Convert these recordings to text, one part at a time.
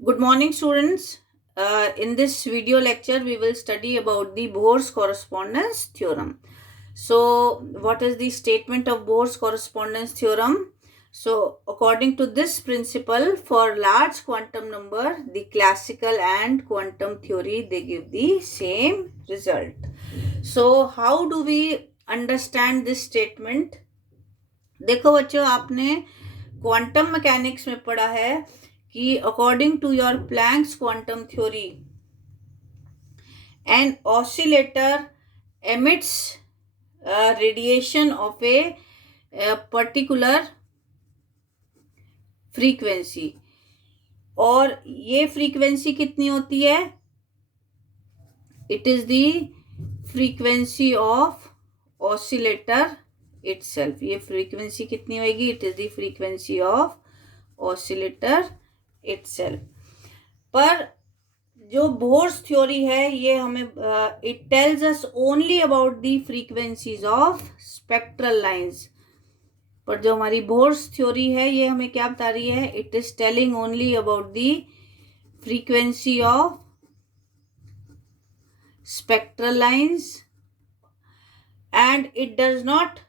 Good morning, students. In this video lecture, we will study about the Bohr's correspondence theorem. So, what is the statement of Bohr's correspondence theorem? So, according to this principle, for large quantum number, the classical and quantum theory, they give the same result. So, how do we understand this statement? देखो बच्चों, आपने quantum mechanics में पढ़ा है कि according to your Planck's quantum theory an oscillator emits radiation of a particular frequency और ये frequency कितनी होती है? It is the frequency of oscillator itself. ये फ्रीक्वेंसी कितनी होगी? It is the frequency of oscillator itself. पर जो बोर्स थ्योरी है ये हमें it tells us only about the frequencies of spectral lines. पर जो हमारी बोर्स थ्योरी है ये हमें क्या बता रही है? It is telling only about the frequency of spectral lines and it does not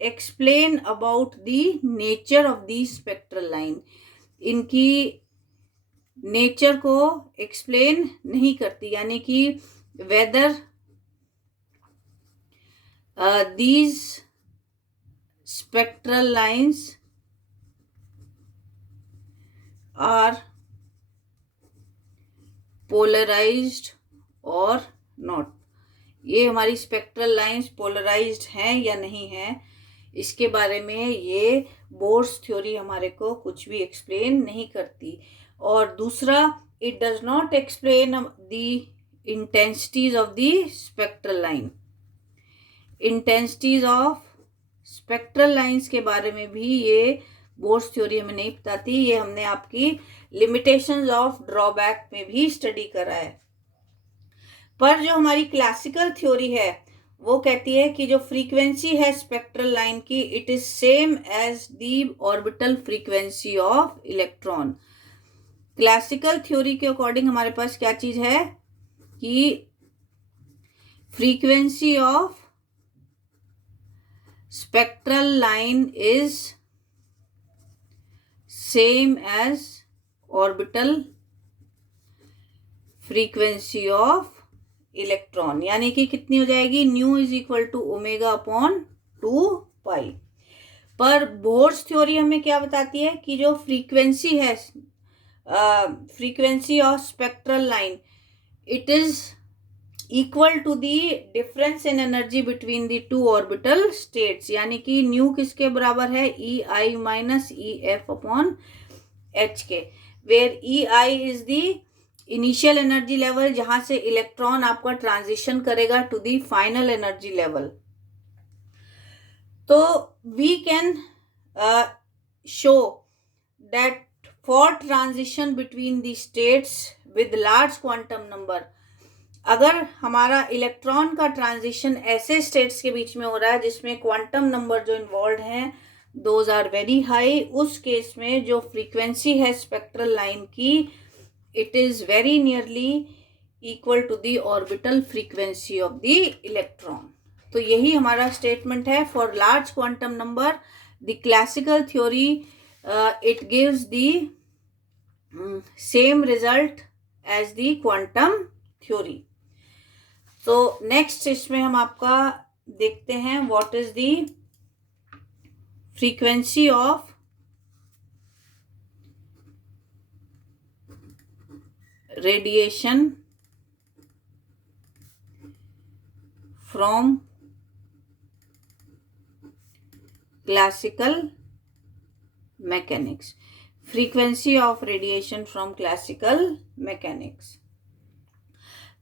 explain about the nature of the spectral line. इनकी नेचर को एक्सप्लेन नहीं करती, यानी कि weather these spectral lines are polarized or not. ये हमारी spectral lines polarised हैं या नहीं हैं, इसके बारे में ये बोर्स थ्योरी हमारे को कुछ भी एक्सप्लेन नहीं करती. और दूसरा, it does not explain the intensities of the spectral line. Intensities of spectral lines के बारे में भी ये बोर्स थ्योरी हमें नहीं बताती. ये हमने आपकी लिमिटेशंस ऑफ ड्रॉबैक में भी स्टडी करा है. पर जो हमारी क्लासिकल थ्योरी है वो कहती है कि जो फ्रीक्वेंसी है स्पेक्ट्रल लाइन की, it is same as the orbital frequency of electron. Classical theory के अकॉर्डिंग हमारे पास क्या चीज है कि frequency of spectral line is same as orbital frequency of electron. यानी कि कितनी हो जाएगी? Nu is equal to omega upon 2 pi. पर बोर्स थ्योरी हमें क्या बताती है कि जो फ्रीक्वेंसी है, frequency of spectral line, it is equal to the difference in energy between the two orbital states. यानी कि न्यू किसके बराबर है? E I minus E F upon H के, where E I is the initial energy level जहां से electron आपका transition करेगा to the final energy level. तो we can show that for transition between the states with large quantum number, अगर हमारा electron का transition ऐसे स्टेट्स के बीच में हो रहा है जिसमें क्वांटम नंबर जो इन्वॉल्व हैं दोज आर वेरी हाई, उस केस में जो फ्रीक्वेंसी है स्पेक्ट्रल लाइन की, it is very nearly equal to the orbital frequency of the electron. तो यही हमारा स्टेटमेंट है. For large quantum number the classical theory it gives the same result as the quantum theory. तो next इसमें हम आपका देखते हैं what is the frequency of radiation from classical mechanics. frequency of radiation from classical mechanics.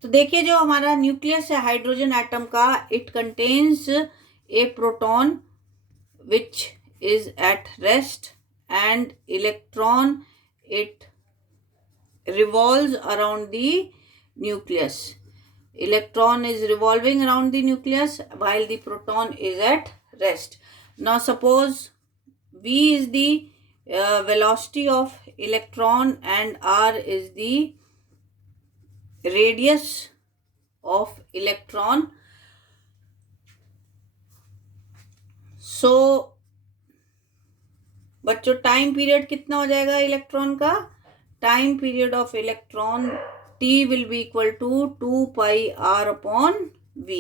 तो देखिए, जो हमारा न्यूक्लियस है हाइड्रोजन एटम का, it contains A proton which is at rest and electron it revolves around the nucleus. Electron is revolving around the nucleus while the proton is at rest. Now suppose V is the velocity of electron and r is the radius of electron. So बच्चों time period कितना हो जाएगा electron का? Time period of electron t will be equal to 2 pi r upon v.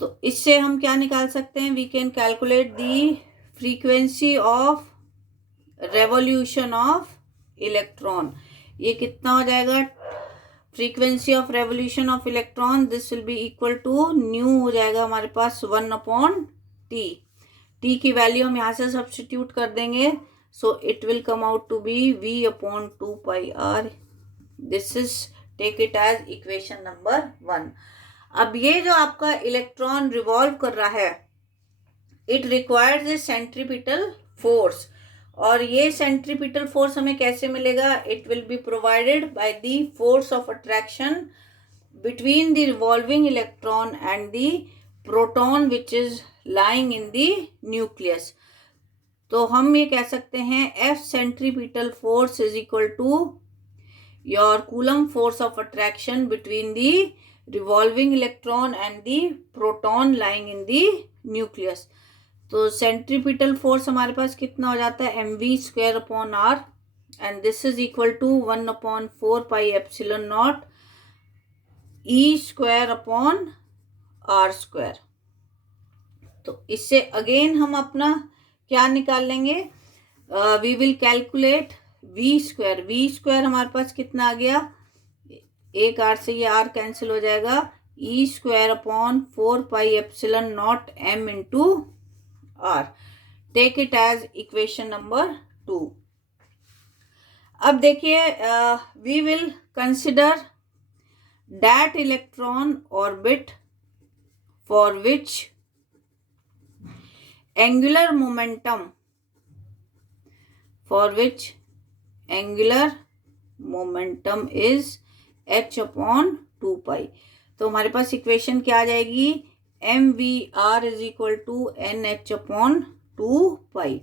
तो इससे हम क्या निकाल सकते हैं? We can calculate the frequency of revolution of electron. ये कितना हो जाएगा? Frequency of revolution of electron this will be equal to nu हो जाएगा हमारे पास 1 अपॉन टी. टी की वैल्यू हम यहाँ से सब्स्टिट्यूट कर देंगे. So it will come out to be v upon 2 pi r. This is take it as equation number 1. अब ये जो आपका इलेक्ट्रॉन रिवॉल्व कर रहा है it requires a centripetal force. और ये सेंट्रीपिटल फोर्स हमें कैसे मिलेगा? It will be provided by the force of attraction between the revolving electron and the proton which is lying in the nucleus. तो हम ये कह सकते हैं F centripetal force is equal to your Coulomb force of attraction between the revolving electron and the proton lying in the nucleus. तो centripetal force हमारे पास कितना हो जाता है? mv square upon r and this is equal to 1 upon 4 pi epsilon naught e square upon r square. तो इससे again हम अपना क्या निकाल लेंगे? We will calculate v square. v square हमारे पास कितना आ गया? एक r से ये r कैंसिल हो जाएगा. e square upon 4 pi epsilon naught m into r. Take it as equation number 2. अब देखिए we will consider that electron orbit for which angular momentum is h upon 2 pi. तो हमारे पास equation क्या आ जाएगी? mvr is equal to n H upon 2 pi.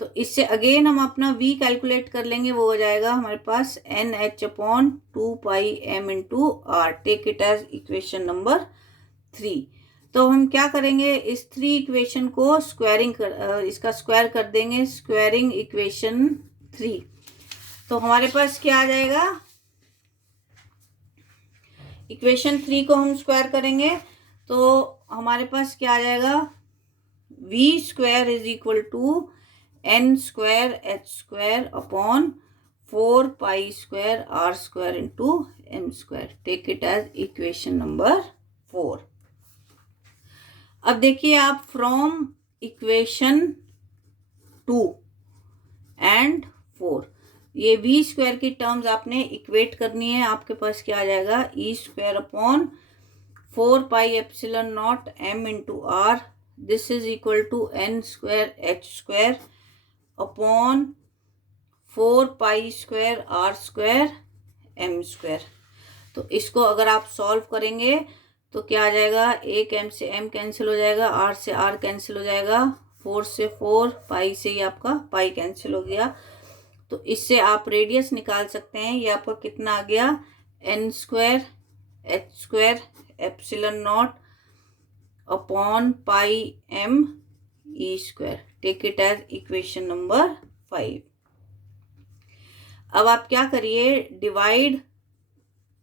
तो इससे again हम अपना v कैलकुलेट कर लेंगे. वो हो जाएगा हमारे पास N H upon 2 pi m into R. Take it as equation number 3. तो हम क्या करेंगे? इस 3 इक्वेशन को स्क्वायरिंग इसका स्क्वायर कर देंगे. Squaring equation 3. तो हमारे पास क्या आ जाएगा? इक्वेशन 3 को हम स्क्वायर करेंगे तो हमारे पास क्या आ जाएगा? v square is equal to n square h square upon 4 pi square r square into m square. Take it as equation number 4. अब देखिए आप फ्रॉम इक्वेशन 2 एंड 4 ये v स्क्वायर की टर्म्स आपने इक्वेट करनी है. आपके पास क्या आ जाएगा? e square upon 4 pi epsilon naught m into r. This is equal to n square h square upon 4 pi square r square m square. तो इसको अगर आप सॉल्व करेंगे तो क्या आ जाएगा? एक m से m कैंसिल हो जाएगा, r से r कैंसिल हो जाएगा, 4 से 4, पाई से ही आपका पाई कैंसिल हो गया. तो इससे आप रेडियस निकाल सकते हैं. ये आपका कितना आ गया? n square h square epsilon naught upon pi m e square. Take it as equation number 5. अब आप क्या करिए? Divide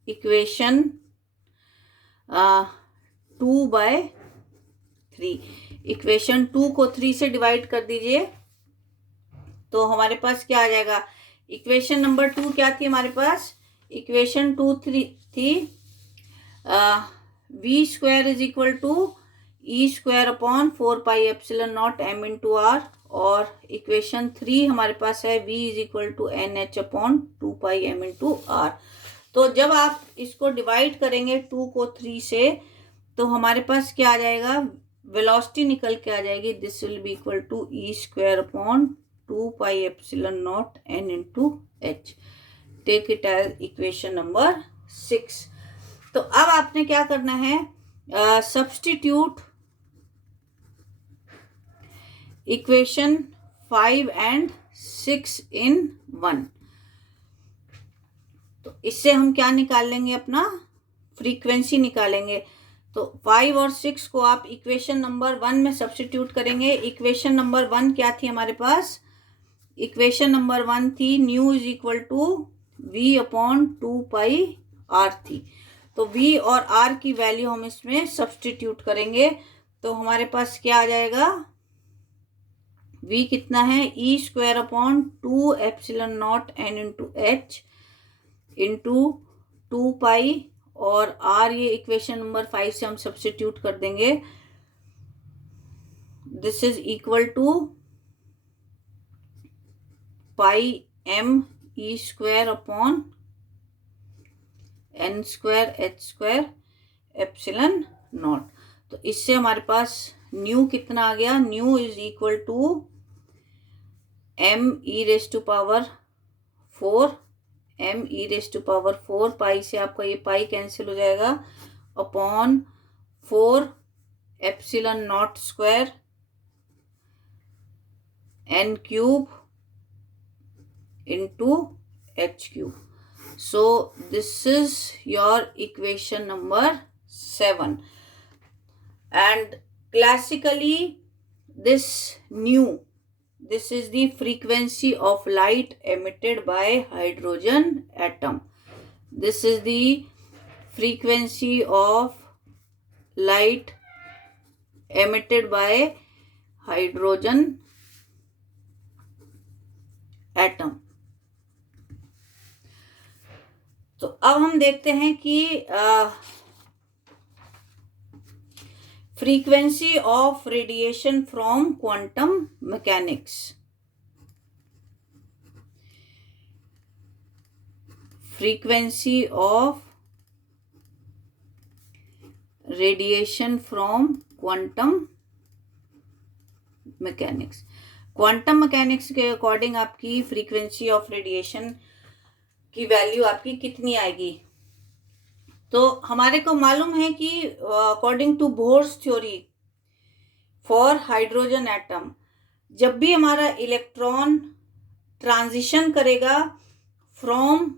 equation 2 bye 3. इक्वेशन 2 को 3 से डिवाइड कर दीजिए तो हमारे पास क्या आ जाएगा? इक्वेशन नंबर 2 क्या थी हमारे पास? इक्वेशन 2 थी v square is equal to e square upon 4 pi epsilon naught m into r. और इक्वेशन 3 हमारे पास है v is equal to n H upon 2 pi m into r. तो जब आप इसको डिवाइड करेंगे 2 को 3 से तो हमारे पास क्या आ जाएगा? वेलोसिटी निकल के आ जाएगी. This will be equal to e square upon 2 pi epsilon naught n into h. Take it as equation number 6. तो अब आपने क्या करना है? Substitute equation 5 and 6/1। तो इससे हम क्या निकाल लेंगे, अपना फ्रीक्वेंसी निकालेंगे। तो 5 और 6 को आप इक्वेशन नंबर 1 में सब्स्टिट्यूट करेंगे। इक्वेशन नंबर 1 क्या थी हमारे पास? इक्वेशन नंबर 1 थी new is equal to V/2πr थी। तो V और R की वैल्यू हम इसमें सब्स्टिट्यूट करेंगे। तो हमारे पास क्या आ जाएगा? V कितना है? E²/2ε0n/h इंटू 2π, और R ये इक्वेशन नंबर 5 से हम सब्स्टिट्यूट कर देंगे। This is equal to πm⁴n²h²ε0। तो इससे हमारे पास न्यू कितना आ गया? Nu is equal to m⁴ pi से आपका ये पाई कैंसिल हो जाएगा, upon 4ε0² n³ into h³। So this is your equation number 7, and classically this is the frequency of light emitted by hydrogen atom. This is the frequency of light emitted by hydrogen atom. तो अब हम देखते हैं कि frequency of radiation from quantum mechanics. Frequency of radiation from quantum mechanics. Quantum mechanics के according आपकी frequency of radiation की value आपकी कितनी आएगी? तो हमारे को मालूम है कि according to Bohr's theory for hydrogen atom, जब भी हमारा इलेक्ट्रॉन ट्रांजिशन करेगा from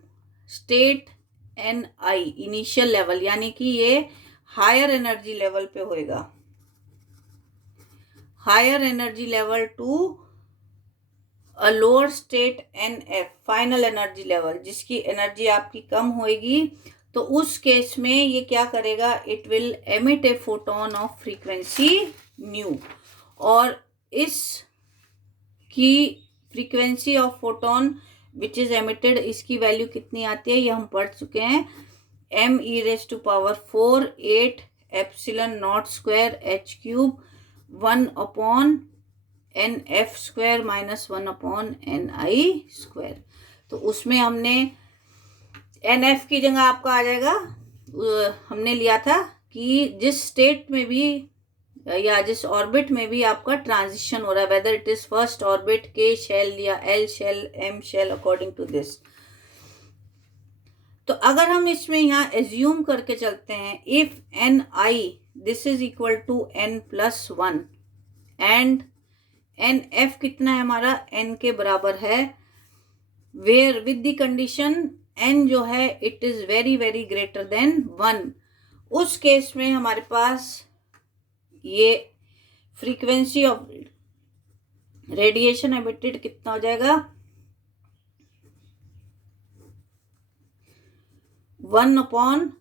state Ni initial level, यानी कि ये हायर एनर्जी लेवल पे होएगा, higher energy level to a lower state Nf final energy level, जिसकी एनर्जी आपकी कम होएगी, तो उस केस में ये क्या करेगा? It will emit a photon of frequency new, और इस की frequency of photon which is emitted, इसकी वैल्यू कितनी आती है ये हम पढ़ चुके हैं, m⁴ 8ε0² h³1/nf² - 1/ni²। तो उसमें हमने nf की जगह आपका आ जाएगा, हमने लिया था कि जिस स्टेट में भी या जिस ऑर्बिट में भी आपका ट्रांजिशन हो रहा है, whether it is first orbit, k shell या l shell, m shell, according to this. तो अगर हम इसमें यहाँ एज्यूम करके चलते हैं, if ni this is equal to n+1 and nf कितना है हमारा? n के बराबर है, where with the condition n जो है it is very very greater than 1, उस केस में हमारे पास ये फ्रीक्वेंसी ऑफ रेडिएशन एमिटेड कितना हो जाएगा? 1/n²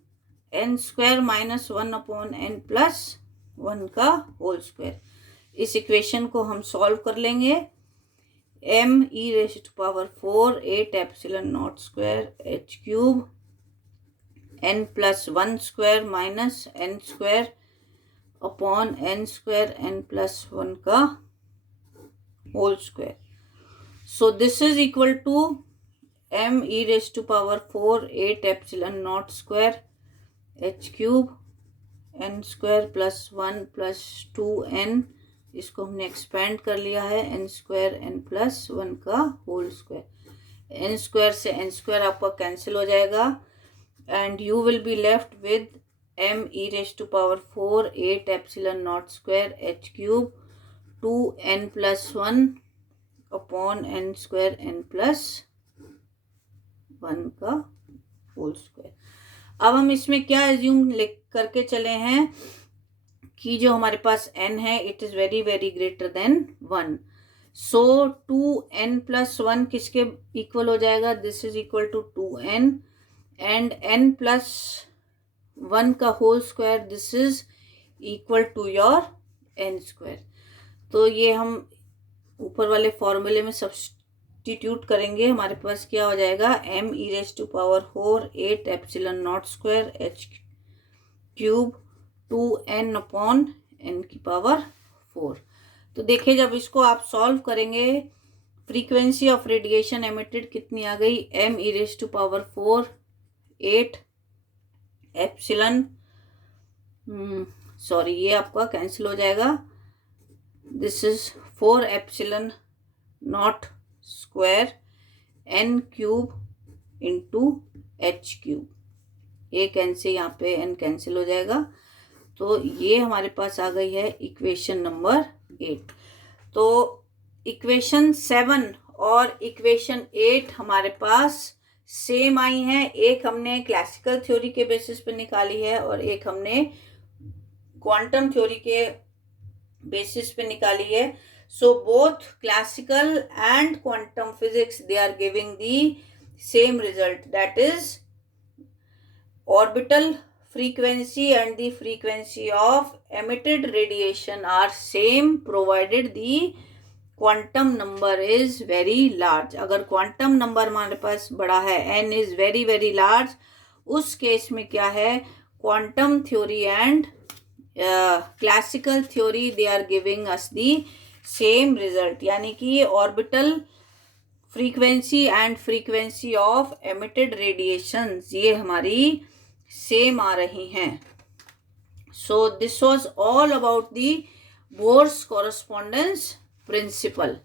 - 1/n+1 का होल स्क्वायर। इस इक्वेशन को हम सॉल्व कर लेंगे। m⁴ 8ε0² h³ n+1² -n² upon n²n+1 का whole square. So this is equal to m⁴ 8ε0² h³ n² + 1 + 2n, इसको हमने एक्सपेंड कर लिया है, n²n+1 का होल स्क्वायर। n² से n² आपका कैंसिल हो जाएगा, and you will be left with m⁴ 8ε0² h³ 2n+1 upon n square n plus 1 का होल स्क्वायर। अब हम इसमें क्या एज्यूम करके चले हैं कि जो हमारे पास n है it is very very greater than 1। So 2n plus 1 किसके इक्वल हो जाएगा? This is equal to 2n and n plus 1 का whole square, this is equal to your n square. तो ये हम ऊपर वाले फॉर्मूले में सब्स्टिट्यूट करेंगे, हमारे पास क्या हो जाएगा? m e raised to power 4 8 epsilon not square h cube 2n upon n की पावर 4। तो देखिए जब इसको आप सॉल्व करेंगे, फ्रीक्वेंसी ऑफ रेडिएशन एमिटेड कितनी आ गई? m e raised to power 4 8 epsilon, sorry ये आपका कैंसिल हो जाएगा, this is 4 epsilon not square n cube into h cube. ये कैंसिल, यहाँ पे n कैंसिल हो जाएगा। तो ये हमारे पास आ गई है इक्वेशन नंबर 8। तो इक्वेशन 7 और इक्वेशन 8 हमारे पास सेम आई है। एक हमने क्लासिकल थ्योरी के बेसिस पे निकाली है और एक हमने क्वांटम थ्योरी के बेसिस पे निकाली है। So both classical and quantum physics they are giving the same result, that is orbital frequency and the frequency of emitted radiation are same provided the quantum number is very large। अगर quantum number हमारे पास बड़ा है, n is very very large, उस case में क्या है? quantum theory and classical theory they are giving us the same result, यानी कि orbital frequency and frequency of emitted radiations ये हमारी सेम आ रही हैं। So this was all about the Bohr's correspondence principal.